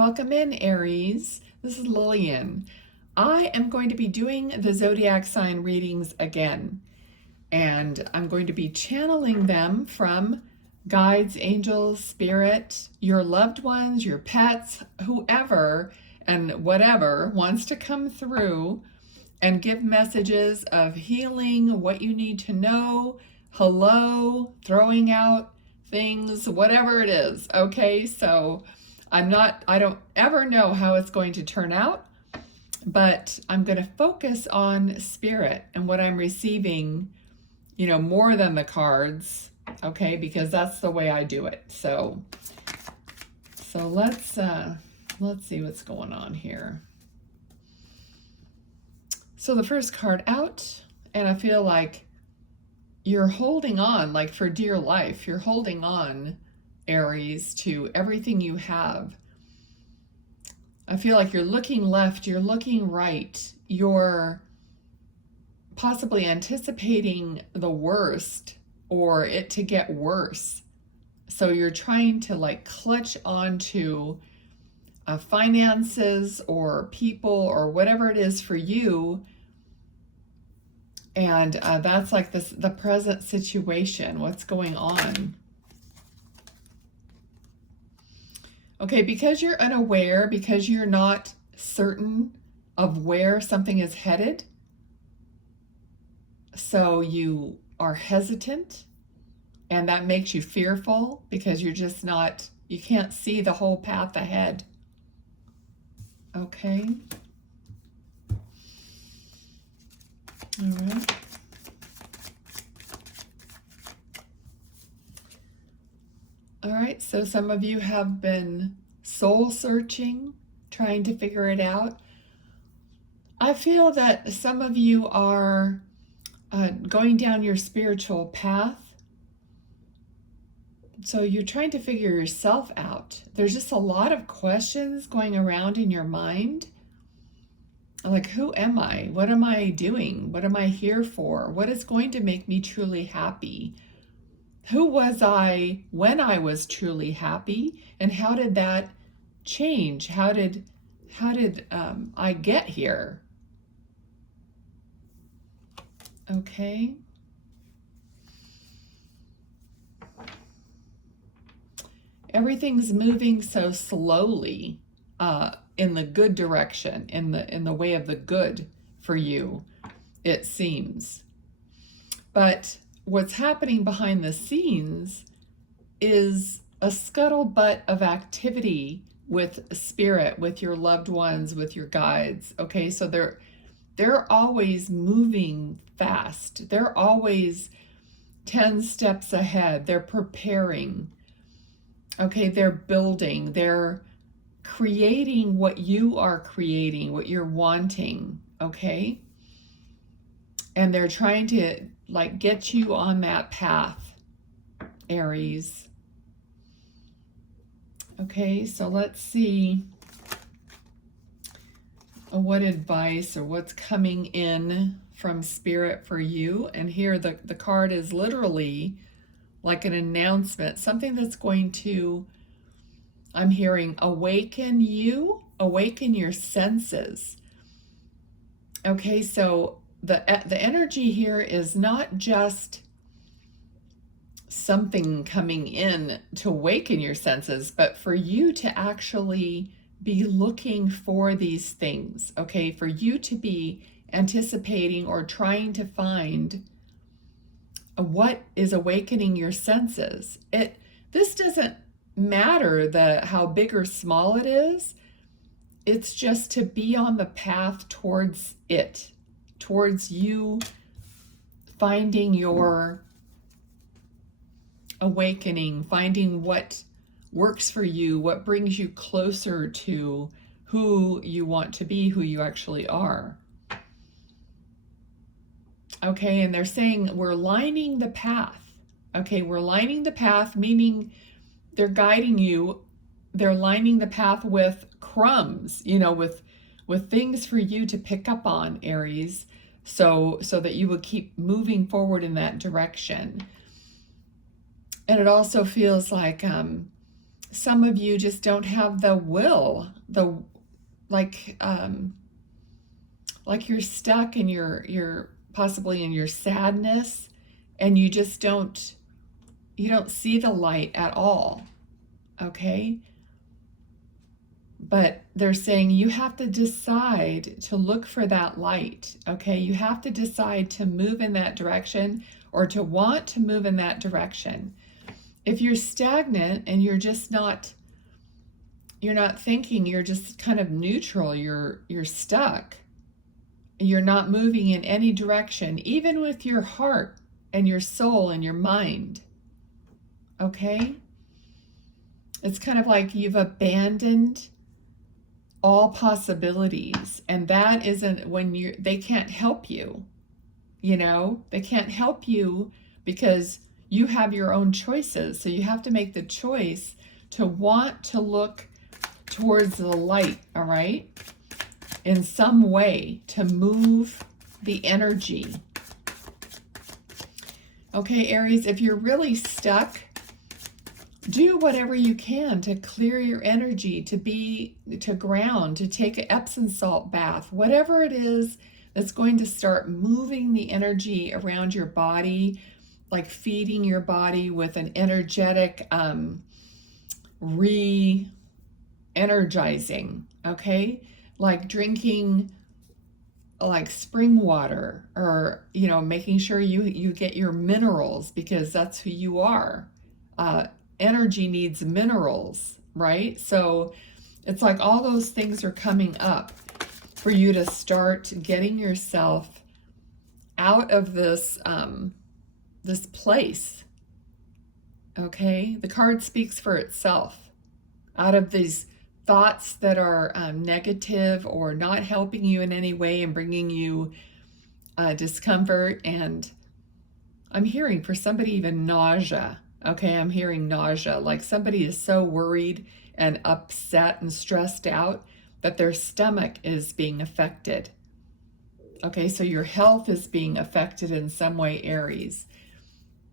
Welcome in, Aries. This is Lillian. I am going to be doing the zodiac sign readings again, and I'm going to be channeling them from guides, angels, spirit, your loved ones, your pets, whoever and whatever wants to come through and give messages of healing, what you need to know, hello, throwing out things, whatever it is. Okay, so I don't ever know how it's going to turn out, but I'm going to focus on spirit and what I'm receiving, more than the cards, okay, because that's the way I do it. So let's see what's going on here. So the first card out, and I feel like you're holding on, like for dear life, you're holding on, Aries, to everything you have. I feel like you're looking left, you're looking right, you're possibly anticipating the worst or it to get worse. So you're trying to like clutch onto finances or people or whatever it is for you. And that's like the present situation, what's going on. Okay, because you're unaware, because you're not certain of where something is headed, so you are hesitant, and that makes you fearful because you're just not, you can't see the whole path ahead. Okay. All right. All right, so some of you have been soul searching, trying to figure it out. I feel that some of you are going down your spiritual path. So you're trying to figure yourself out. There's just a lot of questions going around in your mind. Like, who am I? What am I doing? What am I here for? What is going to make me truly happy? Who was I when I was truly happy, and how did that change? How did I get here? Okay. Everything's moving so slowly in the good direction, in the way of the good for you, it seems. But what's happening behind the scenes is a scuttlebutt of activity with spirit, with your loved ones, with your guides. Okay, so they're always moving fast. They're always 10 steps ahead. They're preparing. Okay, they're building. They're creating what you are creating, what you're wanting. Okay, and they're trying to like get you on that path, Aries. Okay, so let's see what advice or what's coming in from spirit for you. And here the card is literally like an announcement, something that's going to, I'm hearing, awaken you, awaken your senses. Okay, so the energy here is not just something coming in to awaken your senses, but for you to actually be looking for these things, okay? For you to be anticipating or trying to find what is awakening your senses. This doesn't matter how big or small it is. It's just to be on the path towards it, towards you finding your awakening, finding what works for you, what brings you closer to who you want to be, who you actually are. Okay, and they're saying we're lining the path. Okay, we're lining the path, meaning they're guiding you. They're lining the path with crumbs, with things for you to pick up on, Aries, so that you would keep moving forward in that direction. And it also feels like some of you just don't have the will, like you're stuck and you're possibly in your sadness, and you just don't see the light at all. Okay? But they're saying you have to decide to look for that light. Okay? You have to decide to move in that direction, or to want to move in that direction. If you're stagnant and you're not thinking, you're just kind of neutral, you're stuck, you're not moving in any direction, even with your heart and your soul and your mind. Okay? It's kind of like you've abandoned all possibilities, and that isn't when they can't help you. They can't help you because you have your own choices. So you have to make the choice to want to look towards the light, all right? In some way, to move the energy. Okay, Aries, if you're really stuck, do whatever you can to clear your energy, to ground, to take an Epsom salt bath, whatever it is that's going to start moving the energy around your body, like feeding your body with an energetic, re-energizing, okay? Like drinking like spring water, or, making sure you get your minerals, because that's who you are. Energy needs minerals, right? So it's like all those things are coming up for you to start getting yourself out of this, this place. Okay? The card speaks for itself. Out of these thoughts that are negative or not helping you in any way and bringing you discomfort. And I'm hearing for somebody even nausea. Okay, I'm hearing nausea. Like somebody is so worried and upset and stressed out that their stomach is being affected. Okay, so your health is being affected in some way, Aries.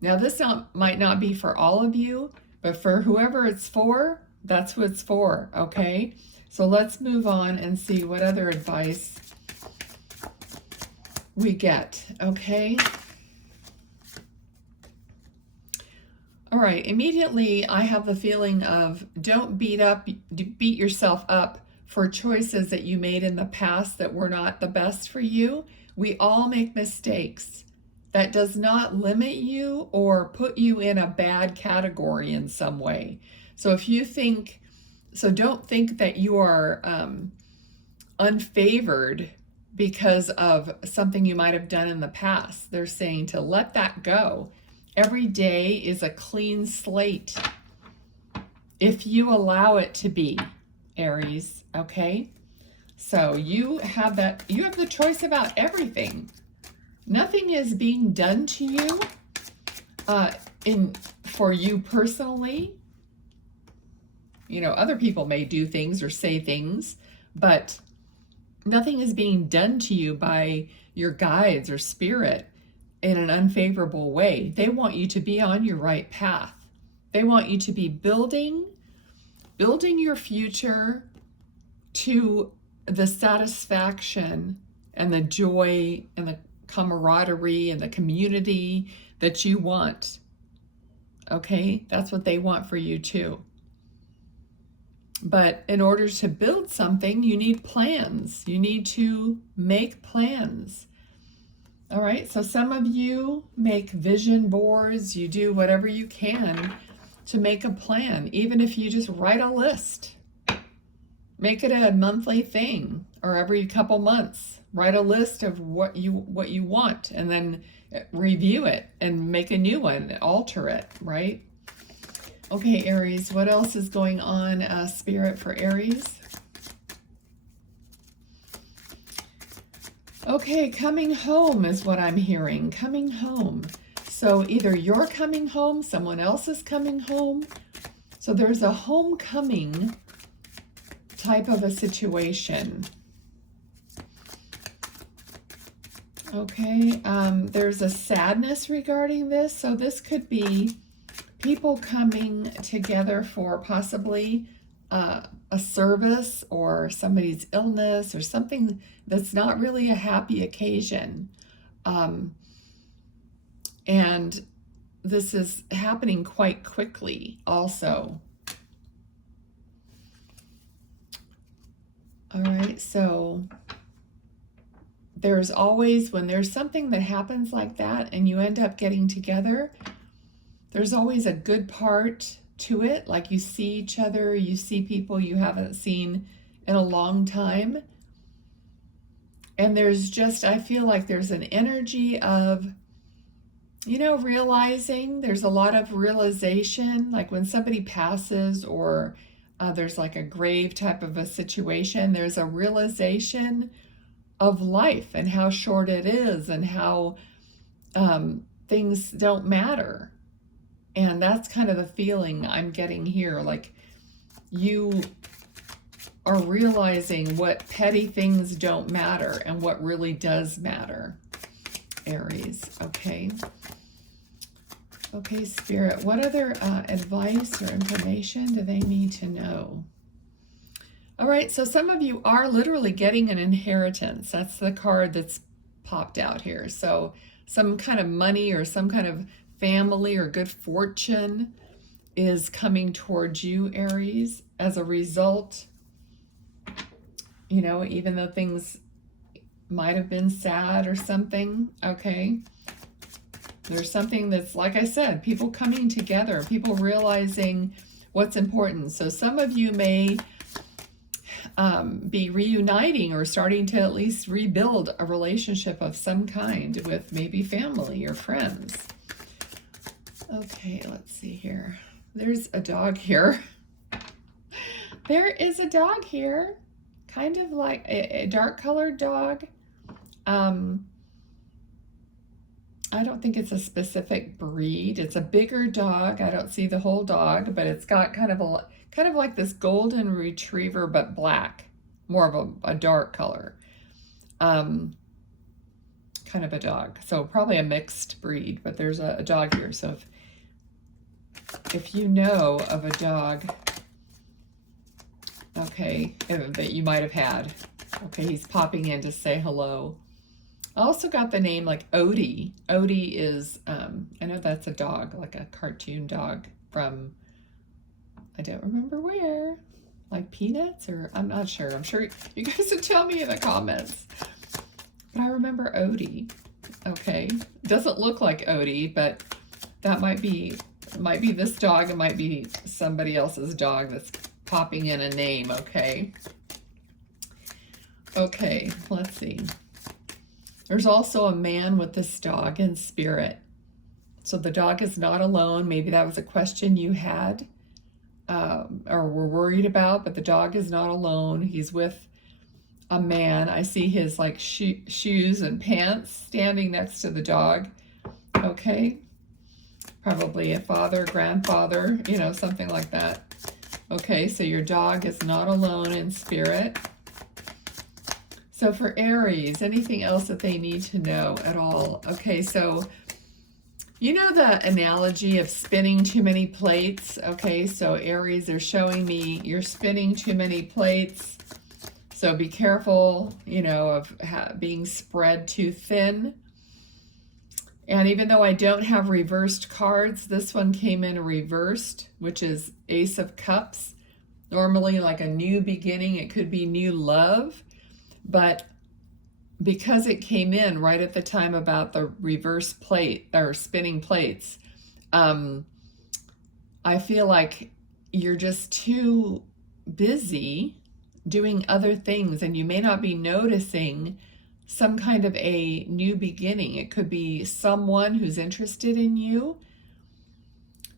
Now, this might not be for all of you, but for whoever it's for, that's who it's for, okay? So let's move on and see what other advice we get, okay? All right, immediately I have the feeling of don't beat yourself up for choices that you made in the past that were not the best for you. We all make mistakes. That does not limit you or put you in a bad category in some way. So don't think that you are unfavored because of something you might have done in the past. They're saying to let that go. Every day is a clean slate if you allow it to be, Aries, okay? So you have the choice about everything. Nothing is being done to you for you personally. Other people may do things or say things, but nothing is being done to you by your guides or spirit in an unfavorable way. They want you to be on your right path. They want you to be building your future to the satisfaction and the joy and the camaraderie and the community that you want. Okay? That's what they want for you too. But in order to build something, you need plans. You need to make plans. All right, so some of you make vision boards. You do whatever you can to make a plan, even if you just write a list. Make it a monthly thing, or every couple months. Write a list of what you want, and then review it and make a new one, alter it, right? Okay, Aries, what else is going on, Spirit, for Aries? Okay, coming home is what I'm hearing, coming home. So either you're coming home, someone else is coming home. So there's a homecoming type of a situation. Okay, there's a sadness regarding this. So this could be people coming together for possibly a service or somebody's illness or something that's not really a happy occasion. And this is happening quite quickly also. All right, so there's always, when there's something that happens like that and you end up getting together, there's always a good part to it. Like you see each other, you see people you haven't seen in a long time. And there's just, I feel like there's an energy of, you know, realizing, there's a lot of realization, like when somebody passes or there's like a grave type of a situation, there's a realization of life and how short it is and how things don't matter. And that's kind of the feeling I'm getting here. Like you are realizing what petty things don't matter and what really does matter, Aries. Okay. Okay, Spirit, what other advice or information do they need to know? All right, so some of you are literally getting an inheritance. That's the card that's popped out here. So some kind of money or some kind of family or good fortune is coming towards you, Aries, as a result. You know, even though things might have been sad or something, okay? There's something that's, like I said, people coming together, people realizing what's important. So some of you may be reuniting or starting to at least rebuild a relationship of some kind with maybe family or friends. Okay, let's see here. There's a dog here. There is a dog here, kind of like a dark colored dog. I don't think it's a specific breed. It's a bigger dog. I don't see the whole dog, but it's got kind of like this golden retriever, but black, more of a dark color. Kind of a dog. So probably a mixed breed, but there's a dog here. So if you know of a dog, okay, that you might have had. Okay, he's popping in to say hello. I also got the name like Odie. Odie is, I know that's a dog, like a cartoon dog from, I don't remember where, like Peanuts, or I'm not sure. I'm sure you guys would tell me in the comments. But I remember Odie. Okay, doesn't look like Odie, but that might be this dog. It might be somebody else's dog that's popping in a name. Okay. Okay, let's see. There's also a man with this dog in spirit. So the dog is not alone. Maybe that was a question you had or were worried about, but the dog is not alone. He's with a man. I see his like shoes and pants standing next to the dog. Okay. Probably a father, grandfather, you know, something like that. Okay, so your dog is not alone in spirit. So for Aries, anything else that they need to know at all? Okay, so you know the analogy of spinning too many plates? Okay, so Aries, they're showing me you're spinning too many plates. So be careful, you know, of being spread too thin. And even though I don't have reversed cards, this one came in reversed, which is Ace of Cups. Normally like a new beginning, it could be new love. But because it came in right at the time about the reverse plate or spinning plates, I feel like you're just too busy doing other things and you may not be noticing some kind of a new beginning. It could be someone who's interested in you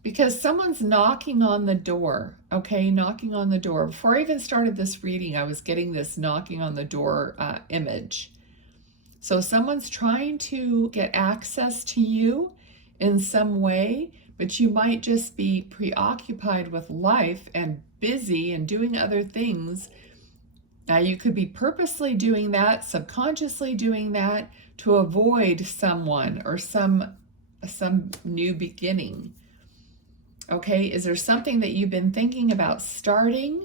because someone's knocking on the door, okay? Knocking on the door. Before I even started this reading, I was getting this knocking on the door image. So someone's trying to get access to you in some way, but you might just be preoccupied with life and busy and doing other things. Now you could be purposely doing that, subconsciously doing that to avoid someone or some new beginning. Okay, is there something that you've been thinking about starting,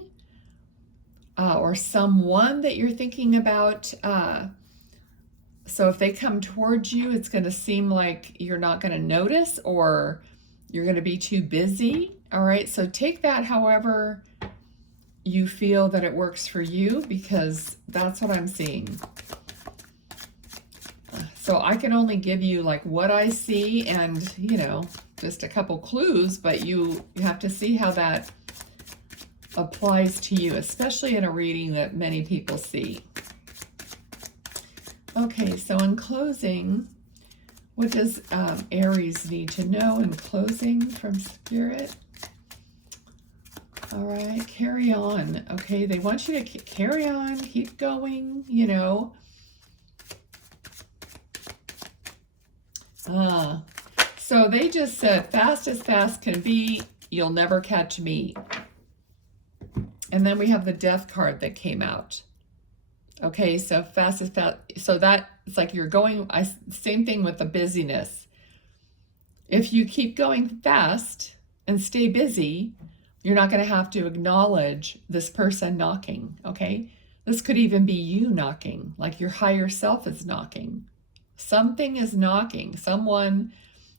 or someone that you're thinking about? So if they come towards you, it's going to seem like you're not going to notice, or you're going to be too busy. All right, so take that however you feel that it works for you, because that's what I'm seeing. So I can only give you like what I see and, you know, just a couple clues, but you have to see how that applies to you, especially in a reading that many people see. Okay, so in closing, what does Aries need to know in closing from Spirit? All right, carry on. Okay, they want you to carry on, keep going, you know. So they just said, fast as fast can be, you'll never catch me. And then we have the Death card that came out. Okay, so fast as fast, so that it's like you're going, same thing with the busyness. If you keep going fast and stay busy, you're not going to have to acknowledge this person knocking, okay? This could even be you knocking, like your higher self is knocking. Something is knocking. Someone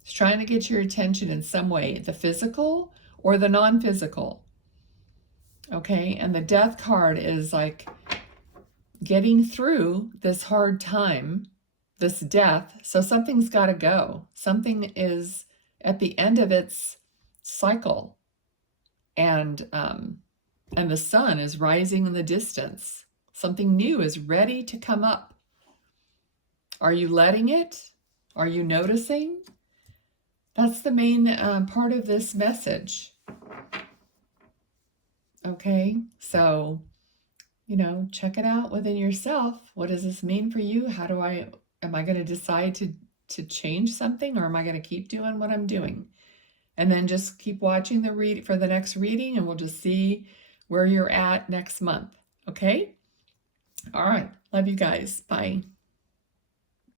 is trying to get your attention in some way, the physical or the non-physical. Okay, and the Death card is like getting through this hard time, this death. So something's got to go. Something is at the end of its cycle, and the sun is rising in the distance. Something new is ready to come up. Are you letting it? Are you noticing? That's the main part of this message. Okay, so, you know, check it out within yourself. What does this mean for you? Am I going to decide to change something, or am I going to keep doing what I'm doing? And then just keep watching the read for the next reading, and we'll just see where you're at next month. Okay? All right. Love you guys. Bye.